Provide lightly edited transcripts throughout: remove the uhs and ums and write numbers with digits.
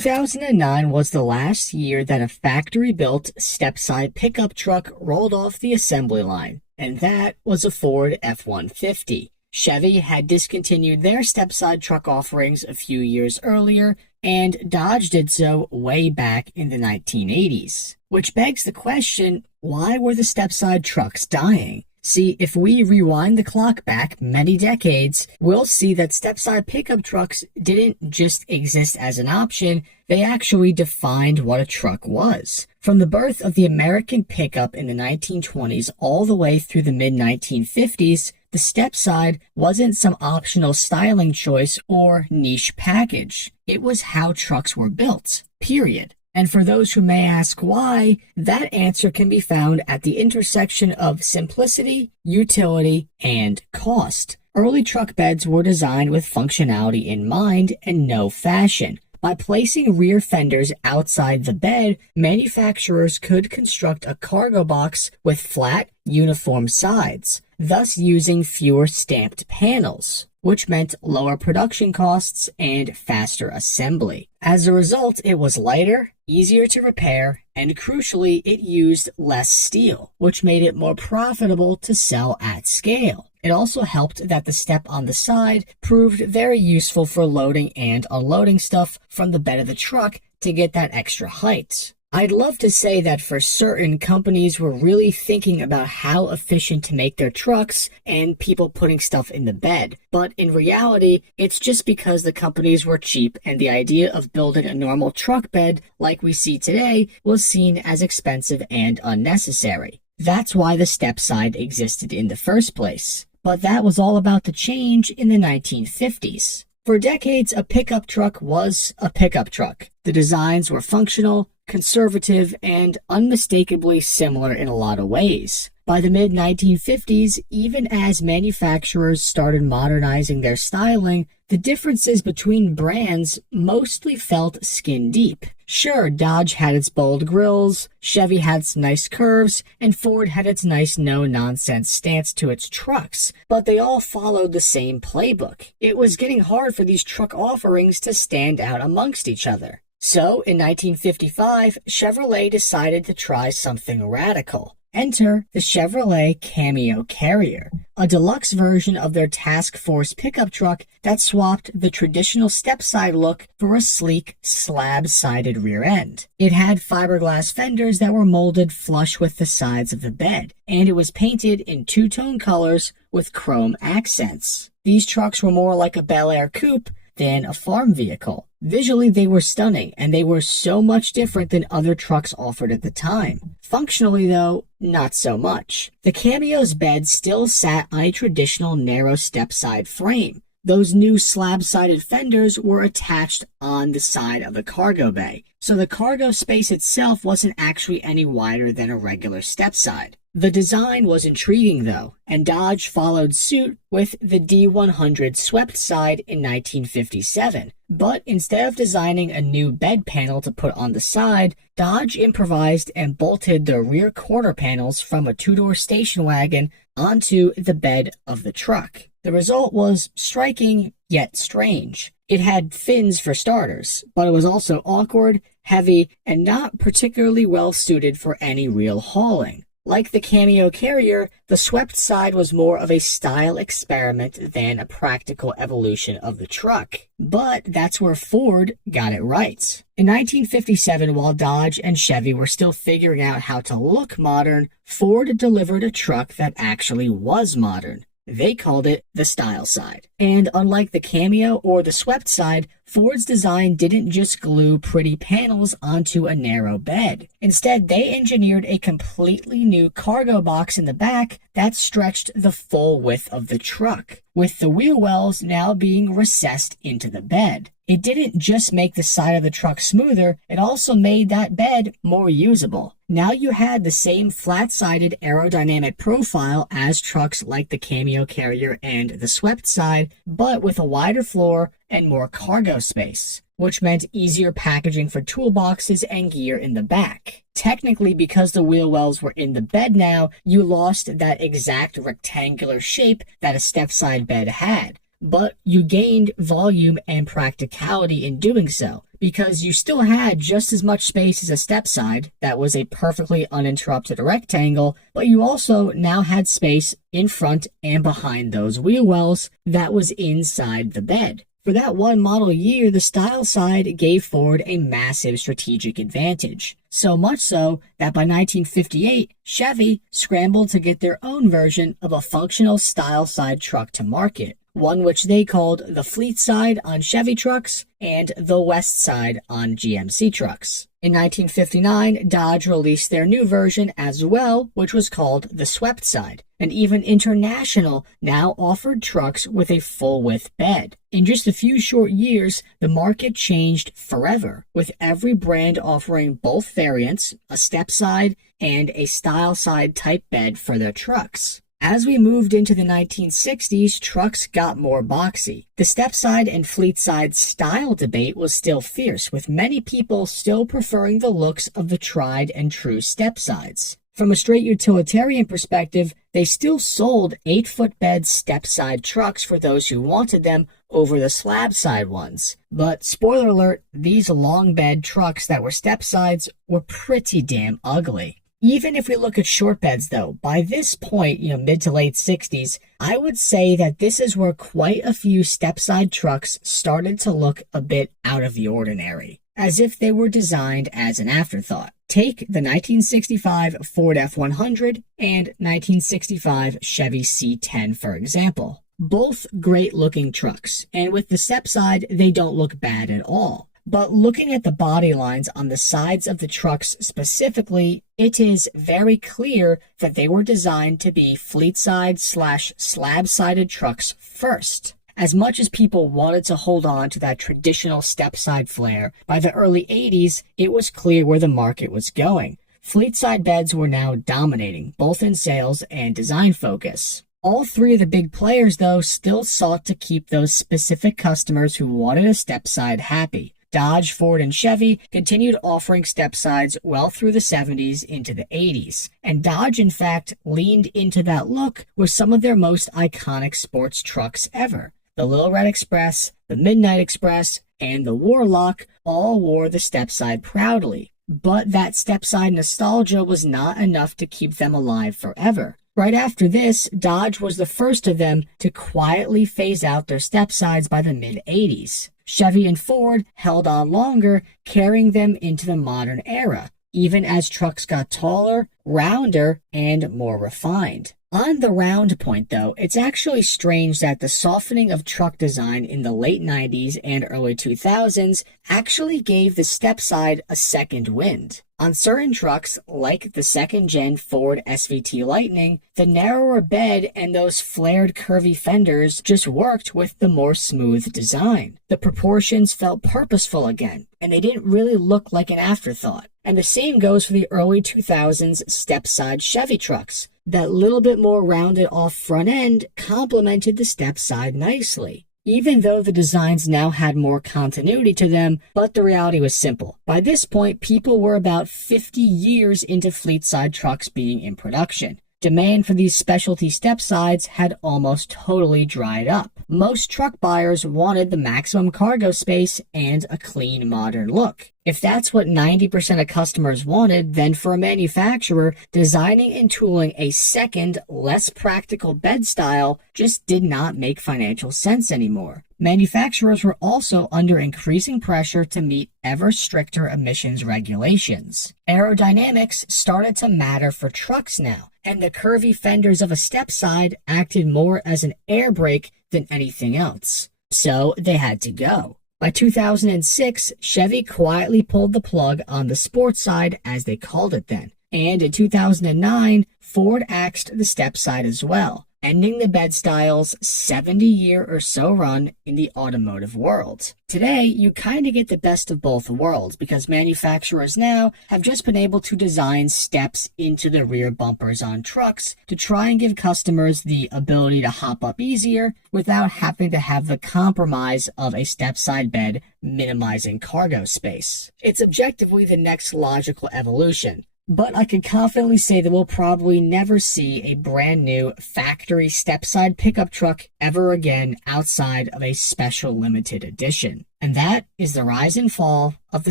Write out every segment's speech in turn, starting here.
2009 was the last year that a factory-built step-side pickup truck rolled off the assembly line, and that was a Ford F-150. Chevy had discontinued their step-side truck offerings a few years earlier, and Dodge did so way back in the 1980s. Which begs the question, why were the step-side trucks dying? See, if we rewind the clock back many decades, we'll see that step-side pickup trucks didn't just exist as an option, they actually defined what a truck was. From the birth of the American pickup in the 1920s all the way through the mid-1950s, the step-side wasn't some optional styling choice or niche package. It was how trucks were built, period. And for those who may ask why, that answer can be found at the intersection of simplicity, utility, and cost. Early truck beds were designed with functionality in mind and no fashion. By placing rear fenders outside the bed, manufacturers could construct a cargo box with flat, uniform sides, thus using fewer stamped panels, which meant lower production costs and faster assembly. As a result, it was lighter, easier to repair, and crucially, it used less steel, which made it more profitable to sell at scale. It also helped that the step on the side proved very useful for loading and unloading stuff from the bed of the truck to get that extra height. I'd love to say that for certain, companies were really thinking about how efficient to make their trucks and people putting stuff in the bed, but in reality, it's just because the companies were cheap and the idea of building a normal truck bed like we see today was seen as expensive and unnecessary. That's why the step side existed in the first place. But that was all about to change in the 1950s. For decades, a pickup truck was a pickup truck. The designs were functional, conservative, and unmistakably similar in a lot of ways. By the mid-1950s, even as manufacturers started modernizing their styling, the differences between brands mostly felt skin deep. Sure, Dodge had its bold grills, Chevy had some nice curves, and Ford had its nice no-nonsense stance to its trucks, but they all followed the same playbook. It was getting hard for these truck offerings to stand out amongst each other. So, in 1955, Chevrolet decided to try something radical. Enter the Chevrolet Cameo Carrier, a deluxe version of their Task Force pickup truck that swapped the traditional step-side look for a sleek, slab-sided rear end. It had fiberglass fenders that were molded flush with the sides of the bed, and it was painted in two-tone colors with chrome accents. These trucks were more like a Bel Air coupe than a farm vehicle. Visually, they were stunning, and they were so much different than other trucks offered at the time. Functionally, though, not so much. The Cameo's bed still sat on a traditional narrow step-side frame. Those new slab-sided fenders were attached on the side of the cargo bay, so the cargo space itself wasn't actually any wider than a regular step-side. The design was intriguing though, and Dodge followed suit with the D100 swept side in 1957. But instead of designing a new bed panel to put on the side, Dodge improvised and bolted the rear quarter panels from a two-door station wagon onto the bed of the truck. The result was striking, yet strange. It had fins for starters, but it was also awkward, heavy, and not particularly well suited for any real hauling. Like the Cameo Carrier, the swept side was more of a style experiment than a practical evolution of the truck. But that's where Ford got it right. In 1957, while Dodge and Chevy were still figuring out how to look modern, Ford delivered a truck that actually was modern. They called it the style side. And unlike the Cameo or the swept side, Ford's design didn't just glue pretty panels onto a narrow bed. Instead, they engineered a completely new cargo box in the back that stretched the full width of the truck, with the wheel wells now being recessed into the bed. It didn't just make the side of the truck smoother, it also made that bed more usable. Now you had the same flat-sided aerodynamic profile as trucks like the Cameo Carrier and the swept side, but with a wider floor and more cargo space, which meant easier packaging for toolboxes and gear in the back. Technically, because the wheel wells were in the bed now, you lost that exact rectangular shape that a step-side bed had. but you gained volume and practicality in doing so, because you still had just as much space as a Stepside that was a perfectly uninterrupted rectangle, but you also now had space in front and behind those wheel wells that was inside the bed. For that one model year, the Styleside gave Ford a massive strategic advantage. So much so that by 1958, Chevy scrambled to get their own version of a functional Styleside truck to market, one which they called the Fleetside on Chevy trucks and the West Side on GMC trucks. In 1959, Dodge released their new version as well, which was called the Sweptside, and even International now offered trucks with a full-width bed. In just a few short years, the market changed forever, with every brand offering both variants, a Stepside and a Styleside type bed for their trucks. As we moved into the 1960s, trucks got more boxy. The Stepside and Fleetside style debate was still fierce, with many people still preferring the looks of the tried and true Stepsides. From a straight utilitarian perspective, they still sold 8-foot bed Stepside trucks for those who wanted them over the slab-side ones. But spoiler alert, these long bed trucks that were Stepsides were pretty damn ugly. Even if we look at short beds though, by this point, mid to late 60s, I would say that this is where quite a few Stepside trucks started to look a bit out of the ordinary, as if they were designed as an afterthought. Take the 1965 Ford F100 and 1965 Chevy C10 for example. Both great looking trucks, and with the Stepside, they don't look bad at all. But looking at the body lines on the sides of the trucks specifically, it is very clear that they were designed to be Fleetside/slab-sided trucks first. As much as people wanted to hold on to that traditional Stepside flair, by the early 80s, it was clear where the market was going. Fleetside beds were now dominating, both in sales and design focus. All three of the big players, though, still sought to keep those specific customers who wanted a Stepside happy. Dodge, Ford, and Chevy continued offering Stepsides well through the 70s into the 80s, and Dodge, in fact, leaned into that look with some of their most iconic sports trucks ever. The Little Red Express, the Midnight Express, and the Warlock all wore the Stepside proudly, but that Stepside nostalgia was not enough to keep them alive forever. Right after this, Dodge was the first of them to quietly phase out their Stepsides by the mid-80s. Chevy and Ford held on longer, carrying them into the modern era, even as trucks got taller, rounder, and more refined. On the round point, though, it's actually strange that the softening of truck design in the late 90s and early 2000s actually gave the Stepside a second wind. On certain trucks, like the second-gen Ford SVT Lightning, the narrower bed and those flared curvy fenders just worked with the more smooth design. The proportions felt purposeful again, and they didn't really look like an afterthought. And the same goes for the early 2000s Stepside Chevy trucks. That little bit more rounded off front end complemented the Stepside nicely, even though the designs now had more continuity to them, but the reality was simple. By this point, people were about 50 years into Fleetside trucks being in production. Demand for these specialty Stepsides had almost totally dried up. Most truck buyers wanted the maximum cargo space and a clean, modern look. If that's what 90% of customers wanted, then for a manufacturer, designing and tooling a second, less practical bed style just did not make financial sense anymore. Manufacturers were also under increasing pressure to meet ever stricter emissions regulations. Aerodynamics started to matter for trucks now, and the curvy fenders of a Stepside acted more as an air brake than anything else. So they had to go. By 2006, Chevy quietly pulled the plug on the sports side, as they called it then. And in 2009, Ford axed the Stepside as well, ending the bed style's 70-year or so run in the automotive world. Today, you kind of get the best of both worlds because manufacturers now have just been able to design steps into the rear bumpers on trucks to try and give customers the ability to hop up easier without having to have the compromise of a Stepside bed minimizing cargo space. It's objectively the next logical evolution. but I can confidently say that we'll probably never see a brand new factory Stepside pickup truck ever again outside of a special limited edition. And that is the rise and fall of the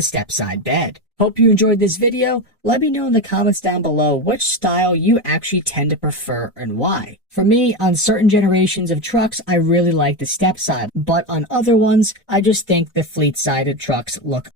Stepside bed. Hope you enjoyed this video. Let me know in the comments down below which style you actually tend to prefer and why. For me, on certain generations of trucks, I really like the Stepside, but on other ones, I just think the Fleetside trucks look